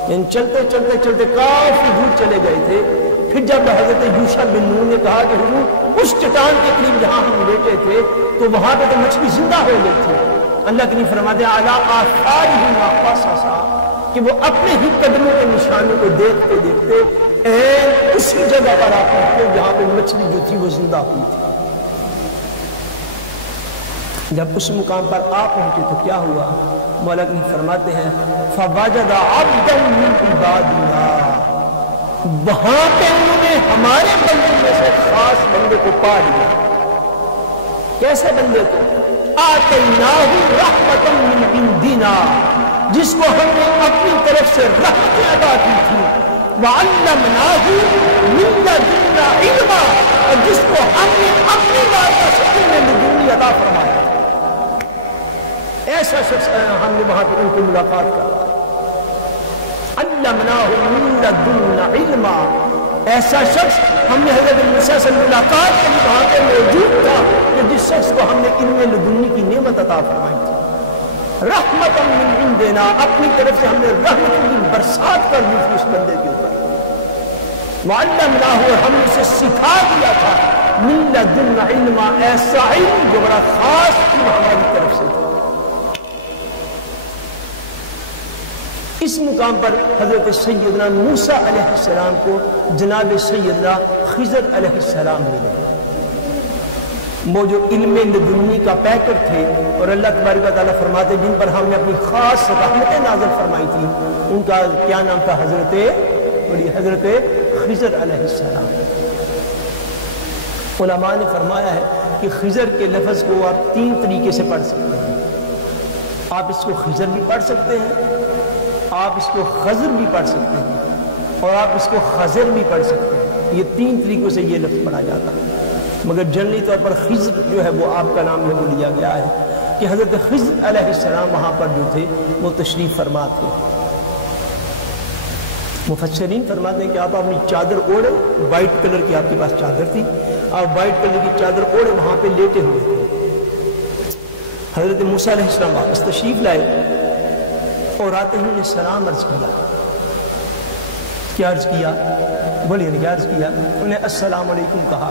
یعنی چلتے چلتے چلتے کافی دور چلے گئے تھے۔ پھر جب حضرت یوشع بن نون نے کہا کہ حضور اس چٹان کے قریب جہاں ہم بیٹھے تھے تو وہاں پہ تو مچھلی زندہ ہو گئی تھی، اللہ کے لیے فرماتے عَلَىٰ آثَارِهِمَا قَصَصًا، کہ وہ اپنے ہی قدموں کے نشانوں کو دیکھتے دیکھتے اسی جگہ پر آ پہنچے جہاں پہ مچھلی جو تھی وہ زندہ ہوئی تھی۔ جب اس مقام پر آ پہنچے تو کیا ہوا؟ مولا کریم فرماتے ہیں فَوَجَدَ عَبْدًا مِّنْ عِبَادِنَا، وہاں پہ انہوں نے ہمارے بندے میں سے خاص بندے کو پا لیا۔ کیسے بندے کو؟ آتَيْنَاهُ رَحْمَةً مِّنْ عِندِنَا، جس کو ہم نے اپنی طرف سے رحمت عطا کی تھی، وَعَلَّمْنَاهُ مِن لَّدُنَّا عِلْمًا، اور جس کو ہم نے اپنی بات سے علم لدنی عطا فرمایا۔ ایسا شخص ہم نے وہاں پہ ان کو ملاقات کروائی۔ عَلَّمْنَاهُ مِن لَّدُنَّا عِلْمًا، ایسا شخص ہم نے حضرت موسیٰ سے ملاقات کی وہاں پہ موجود تھا کہ جس شخص کو ہم نے علم لدنی کی نعمت عطا فرمائی تھی۔ رحمت من عندنا، اپنی طرف سے ہم نے رحمت کی برسات کر دی تھی اس بندے کے اوپر۔ وعلمناہ، اور ہم نے اسے سکھا دیا تھا من لدنا علما، ایسا علم جو بڑا خاص علم ہماری طرف سے تھا۔ اس مقام پر حضرت سیدنا موسیٰ علیہ السلام کو جناب سیدنا خضر علیہ السلام ملے، وہ جو علم لدنی کا پیکر تھے، اور اللہ تبارک و تعالیٰ فرماتے جن پر ہم نے اپنی خاص رحمتیں نازل فرمائی تھی، ان کا کیا نام تھا؟ حضرت خضر علیہ السلام۔ علماء نے فرمایا ہے کہ خضر کے لفظ کو آپ تین طریقے سے پڑھ سکتے ہیں۔ آپ اس کو خضر بھی پڑھ سکتے ہیں، آپ اس کو خضر بھی پڑھ سکتے ہیں، اور آپ اس کو خضر بھی پڑھ سکتے ہیں۔ یہ تین طریقوں سے یہ لفظ پڑھا جاتا ہے، مگر جنرلی طور پر خضر جو ہے وہ آپ کا نام ہے وہ لیا گیا ہے کہ حضرت خضر علیہ السلام وہاں پر جو تھے وہ تشریف فرما تھے۔ مفسرین فرماتے ہیں کہ آپ اپنی چادر اوڑھے، وائٹ کلر کی آپ کے پاس چادر تھی، آپ وائٹ کلر کی چادر اوڑھے وہاں پہ لیٹے ہوئے تھے۔ حضرت موسیٰ علیہ السلام واپس تشریف لائے اور آتے ہی انہیں سلام عرض کیا۔ کیا عرض کیا؟ بولیے کیا عرض کیا؟ انہیں السلام علیکم کہا۔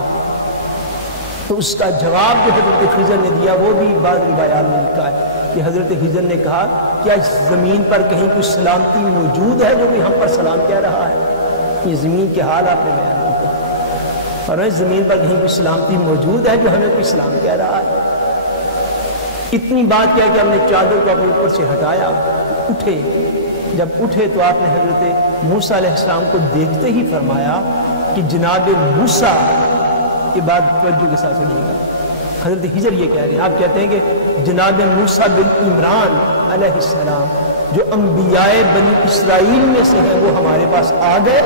تو اس کا جواب جو حضرت خضر نے دیا وہ بھی بعض روایات میں لکھا ہے کہ حضرت خضر نے کہا کیا اس زمین پر کہیں کوئی سلامتی موجود ہے جو کہ ہم پر سلام کہہ رہا ہے؟ یہ زمین کے حال آپ نے بیان کیا، اور اس زمین پر کہیں کوئی سلامتی موجود ہے جو ہمیں کوئی سلام کہہ رہا ہے؟ اتنی بات کیا کہ ہم نے چادر کو اپنے اوپر سے ہٹایا، اٹھے۔ جب اٹھے تو آپ نے حضرت موسیٰ علیہ السلام کو دیکھتے ہی فرمایا کہ جناب موسیٰ، یہ بات توجہ کے ساتھ سنیے گا، حضرت خضر یہ کہہ رہے ہیں، آپ کہتے ہیں کہ جناب موسیٰ بن عمران علیہ السلام جو انبیاء بنی اسرائیل میں سے ہیں وہ ہمارے پاس آ گئے۔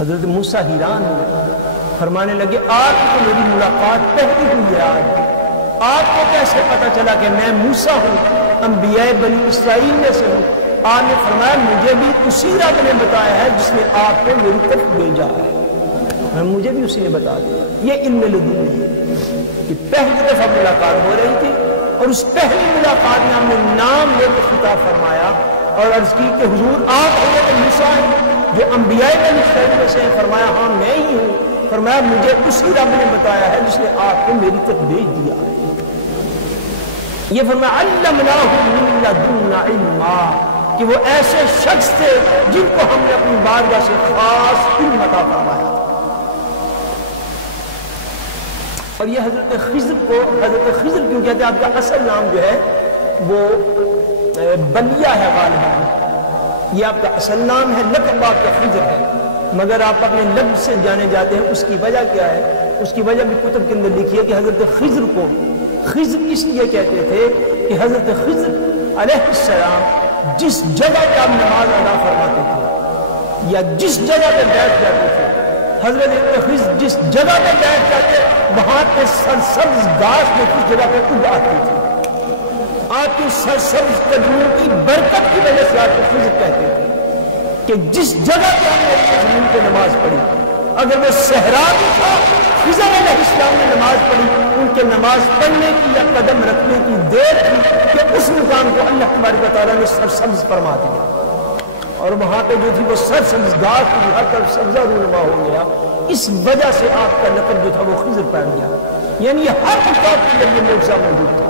حضرت موسیٰ حیران ہوئے، فرمانے لگے آپ کو میری ملاقات پہلی ہوئی ہے آج، آپ کو کیسے پتا چلا کہ میں موسیٰ ہوں، انبیاء بنی اسرائیل میں سے ہوں؟ آپ نے فرمایا مجھے بھی اسی رب نے بتایا ہے جس نے آپ کو میری طرف بھیجا ہے، مجھے بھی اسی نے بتا دیا۔ یہ علم لدنی ہے کہ پہلی دفعہ ملاقات ہو رہی تھی، اور اس پہلی ملاقات میں ہم نے نام لے کے خطاب فرمایا اور عرض کی کہ حضور آپ حضرت موسیٰ ہیں جو انبیاء بنی اسرائیل میں سے ہیں؟ فرمایا ہاں میں ہی ہوں۔ فرمایا مجھے اسی رب نے بتایا ہے جس نے آپ کو میری طرف بھیج دیا ہے۔ یہ فرمایا علمناہ من لدنا علما، کہ وہ ایسے شخص تھے جن کو ہم نے اپنی بارگاہ سے خاص علم عطا فرمایا۔ اور یہ حضرت خضر کو حضرت خضر کیوں کہتے ہیں؟ آپ کا اصل نام جو ہے وہ بلیہ ہے غالباً، یہ آپ کا اصل نام ہے، لقب آپ کا خضر ہے، مگر آپ اپنے لقب سے جانے جاتے ہیں۔ اس کی وجہ کیا ہے؟ اس کی وجہ بھی کتب کے اندر لکھی ہے کہ حضرت خضر کو خضر اس لیے کہتے تھے کہ حضرت خضر علیہ السلام جس جگہ پہ آپ نماز ادا فرماتے تھے یا جس جگہ پہ بیٹھ جاتے تھے، حضرت خضر جس جگہ پہ بیٹھ جاتے وہاں پہ سرسبز گھاس میں کس جگہ پہ اگ آتی تھی۔ آپ کی سرسبز قدموں کی برکت کی وجہ سے آپ کو خضر کہتے تھے کہ جس جگہ پہ ہم نے زمین پہ نماز پڑھی، اگر وہ صحرا بھی تھا، خضر علیہ السلام نے نماز پڑھی، ان کے نماز پڑھنے کی یا قدم رکھنے کی دیر تھی کہ اس مقام کو اللہ تبارک و تعالیٰ نے سرسبز فرما دیا، اور وہاں پہ جو تھی وہ سرسبز گھاس کی ہر طرف سبزہ رونما ہو گیا۔ اس وجہ سے آپ کا لقب جو تھا وہ خضر پڑ گیا۔ یعنی ہر کتاب کے اندر یہ معجزہ موجود تھا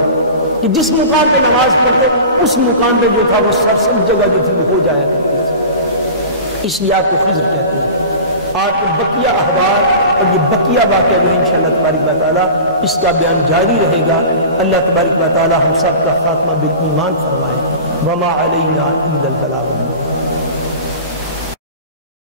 کہ جس مقام پہ نماز پڑھتے اس مقام پہ جو تھا وہ سرسبز جگہ جو تھی وہ ہو جایا کرتی تھی، اس لیے آپ کو خضر کہتے ہیں۔ آپ کو بقیہ احوال اور یہ بقیہ واقعہ جو ہے انشاءاللہ تبارک و تعالیٰ اس کا بیان جاری رہے گا۔ اللہ تبارک و تعالیٰ ہم سب کا خاتمہ بالایمان فرمائے۔ وما علینا الا البلاغ المبین۔